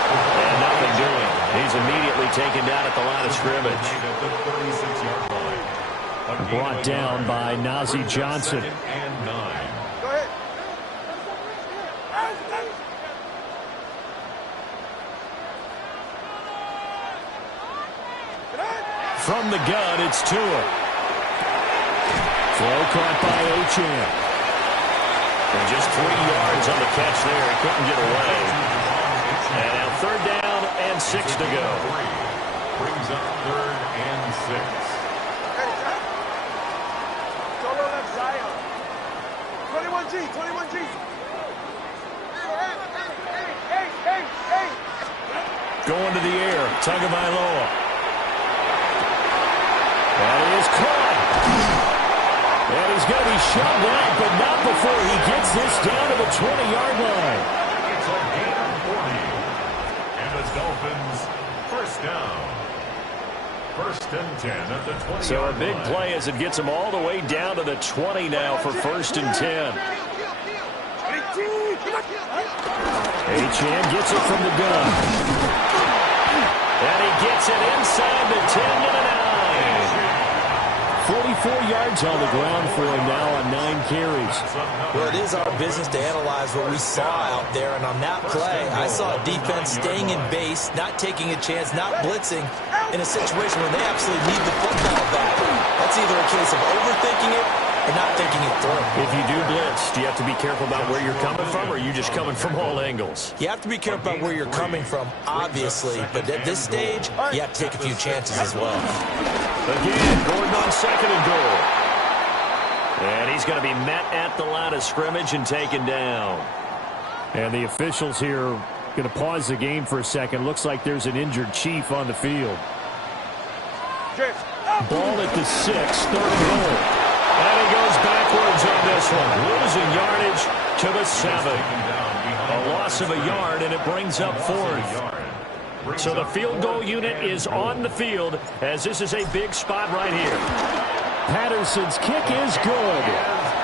And nothing doing. He's immediately taken down at the line of scrimmage. Brought down by Najee Johnson. Go ahead. From the gun, it's Tua. Throw caught by Achane. And just 3 yards on the catch there. He couldn't get away. And now 3rd down and 6 to go. Brings up 3rd and 6. Solo left Zion. 21G. Hey. Going to the air. Tagovailoa. That is caught. And he's going to be shoved out, but not before he gets this down to the 20-yard line. It's a gain of 40. And the Dolphins, first down. 1st and 10 at the 20-yard line. So a big play as it gets them all the way down to the 20 now for 1st and 10. Achane gets it from the gun. And he gets it inside the 10 to the 9. 24 yards on the ground for him now on 9 carries. Well, it is our business to analyze what we saw out there, and on that play, I saw a defense staying in base, not taking a chance, not blitzing in a situation where they absolutely need the football back. That's either a case of overthinking it or not thinking it through. If you do blitz, do you have to be careful about where you're coming from, or are you just coming from all angles? You have to be careful about where you're coming from, obviously, but at this stage, you have to take a few chances as well. Again, Gordon on 2nd and goal. And he's going to be met at the line of scrimmage and taken down. And the officials here going to pause the game for a second. Looks like there's an injured Chief on the field. Ball at the 6, 3rd and goal. And he goes backwards on this one. Losing yardage to the 7. A loss of a yard, and it brings up 4th. So the field goal unit is on the field as this is a big spot right here. Patterson's kick is good.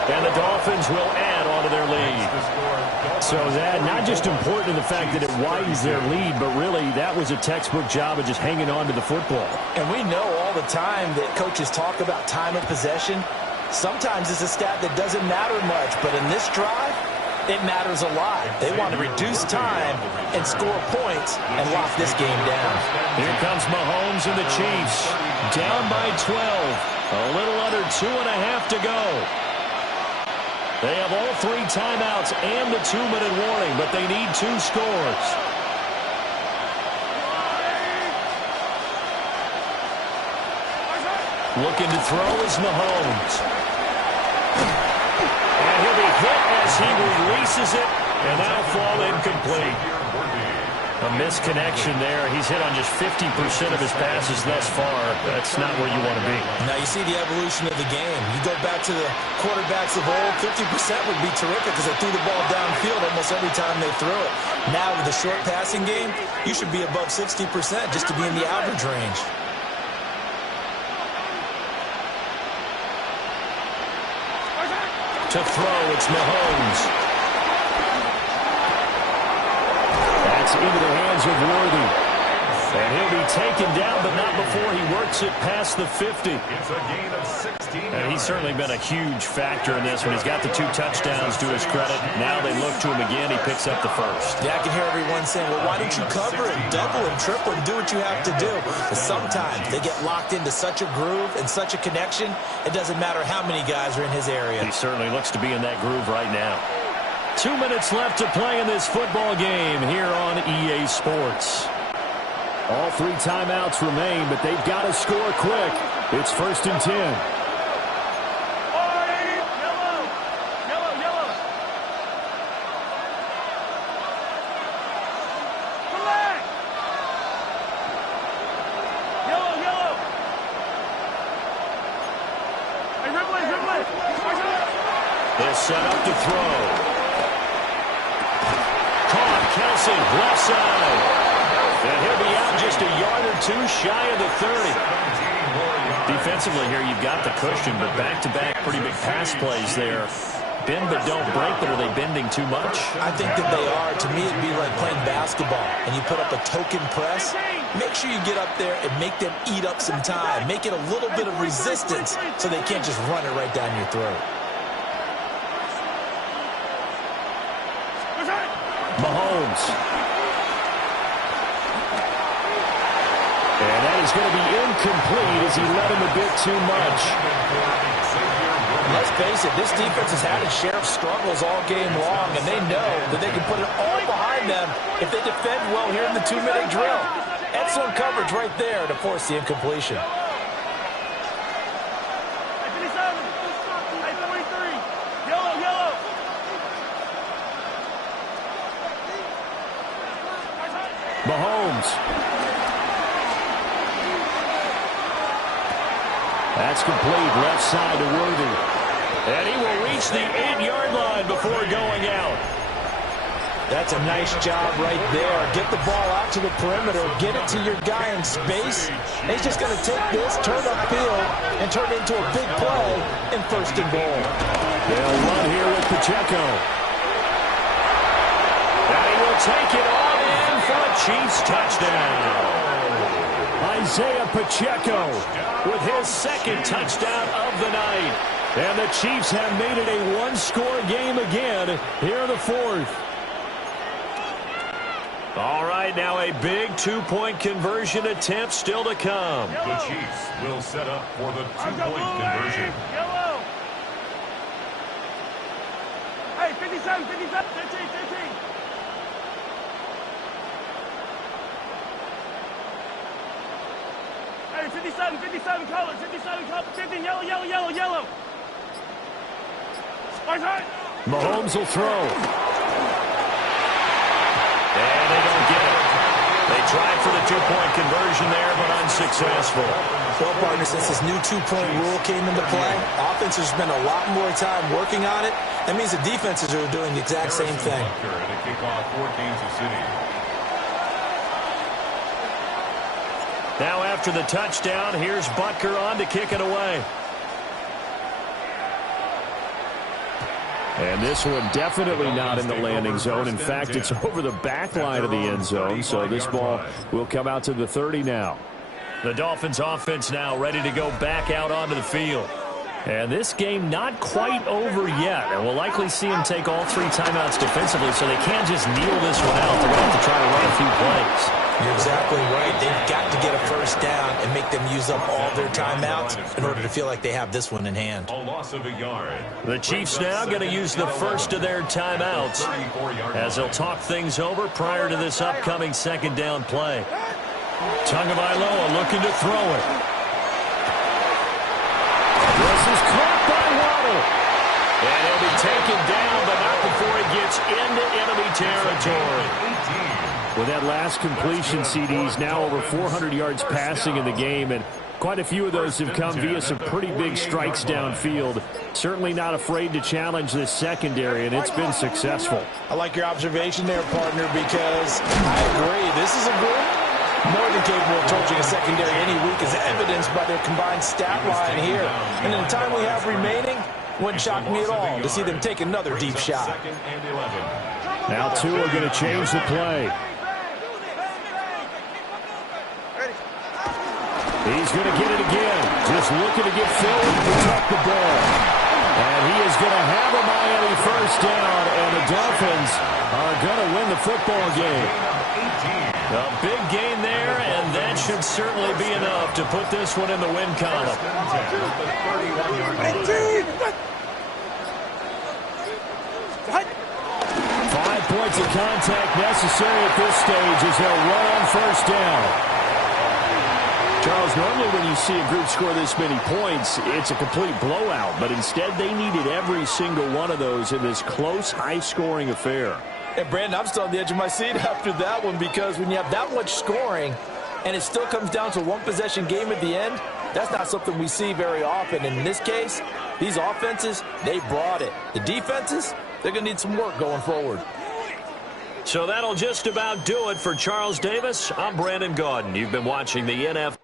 And the Dolphins will add on to their lead. So that not just important in the fact that it widens their lead, but really that was a textbook job of just hanging on to the football. And we know all the time that coaches talk about time of possession. Sometimes it's a stat that doesn't matter much, but in this drive, it matters a lot. They want to reduce time and score points and lock this game down. Here comes Mahomes and the Chiefs. Down by 12. A little under 2.5 to go. They have all 3 timeouts and the 2-minute warning, but they need 2 scores. Looking to throw is Mahomes. And he'll be hit as he releases it, and that'll fall incomplete. A misconnection there. He's hit on just 50% of his passes thus far. That's not where you want to be. Now you see the evolution of the game. You go back to the quarterbacks of old, 50% would be terrific because they threw the ball downfield almost every time they threw it. Now with the short passing game, you should be above 60% just to be in the average range. To throw, it's Mahomes. That's into the hands of Worthy. And he'll be taken down, but not before he works it past the 50. It's a gain of 16. And he's certainly been a huge factor in this one. He's got the 2 touchdowns to his credit. Now they look to him again. He picks up the first. Yeah, I can hear everyone saying, well, why don't you cover him, double him, triple him, do what you have to do. But sometimes they get locked into such a groove and such a connection, it doesn't matter how many guys are in his area. He certainly looks to be in that groove right now. 2 minutes left to play in this football game here on EA Sports. All 3 timeouts remain, but they've got to score quick. It's 1st and 10. They're set up to throw. Caught, Kelsey, left side. And he'll be out just a yard or 2 shy of the 30. Defensively here, you've got the cushion, but back-to-back pretty big pass plays there. Bend but don't break, but are they bending too much? I think that they are. To me, it'd be like playing basketball, and you put up a token press. Make sure you get up there and make them eat up some time. Make it a little bit of resistance so they can't just run it right down your throat. Mahomes. And that is going to be incomplete as he led him a bit too much. Let's face it, this defense has had its share of struggles all game long, and they know that they can put it all behind them if they defend well here in the 2-minute drill. Excellent coverage right there to force the incompletion. Mahomes. That's complete, left side to Worthy. And he will reach the 8-yard line before going out. That's a nice job right there. Get the ball out to the perimeter, get it to your guy in space. And he's just going to take this, turn upfield, and turn it into a big play in 1st and goal. They'll run here with Pacheco. And he will take it all in for a Chiefs touchdown. Isaiah Pacheco with his second touchdown of the night. And the Chiefs have made it a one-score game again here in the fourth. All right, now a big two-point conversion attempt still to come. The Chiefs will set up for the two-point conversion. Yellow. Hey, 57, 57, 13, 13. Hey, 57, 57 color, 57 color, 15, yellow, yellow, yellow, yellow. Mahomes will throw. And they don't get it. They tried for the two-point conversion there, but unsuccessful. Well, partner, since this new two-point rule came into play, offenses spend a lot more time working on it. That means the defenses are doing the exact same thing. And a kickoff for Kansas City. Now after the touchdown, here's Butker on to kick it away. And this one definitely not in the landing zone. In fact, it's over the back line of the end zone. So this ball will come out to the 30 now. The Dolphins offense now ready to go back out onto the field. And this game not quite over yet. And we'll likely see them take all three timeouts defensively, so they can't just kneel this one out. They're going to have to try to run a few plays. You're exactly right. They've got to get a first down and make them use up all their timeouts in order to feel like they have this one in hand. A loss of a yard. The Chiefs now going to use the first of their timeouts as they'll talk things over prior to this upcoming second down play. Tagovailoa looking to throw it. This is caught by Waddle. And he'll be taken down, but not before he gets into enemy territory. With that last completion, CD's now over 400 yards passing in the game, and quite a few of those have come via some pretty big strikes downfield. Certainly not afraid to challenge this secondary, and it's been successful. I like your observation there, partner, because I agree. This is a group more than capable of torching a secondary any week, as evidenced by their combined stat line here. And in the time we have remaining, wouldn't shock me at all to see them take another deep shot. Now two are going to change the play. He's going to get it again. Just looking to get Phil to protect the ball. And he is going to have a Miami first down, and the Dolphins are going to win the football game. A big gain there, and that should certainly be enough to put this one in the win column. 5 points of contact necessary at this stage as they'll run on first down. Charles, normally when you see a group score this many points, it's a complete blowout. But instead, they needed every single one of those in this close, high-scoring affair. And, Brandon, I'm still on the edge of my seat after that one, because when you have that much scoring and it still comes down to one possession game at the end, that's not something we see very often. And in this case, these offenses, they brought it. The defenses, they're going to need some work going forward. So that'll just about do it for Charles Davis. I'm Brandon Gaudin. You've been watching the NFL.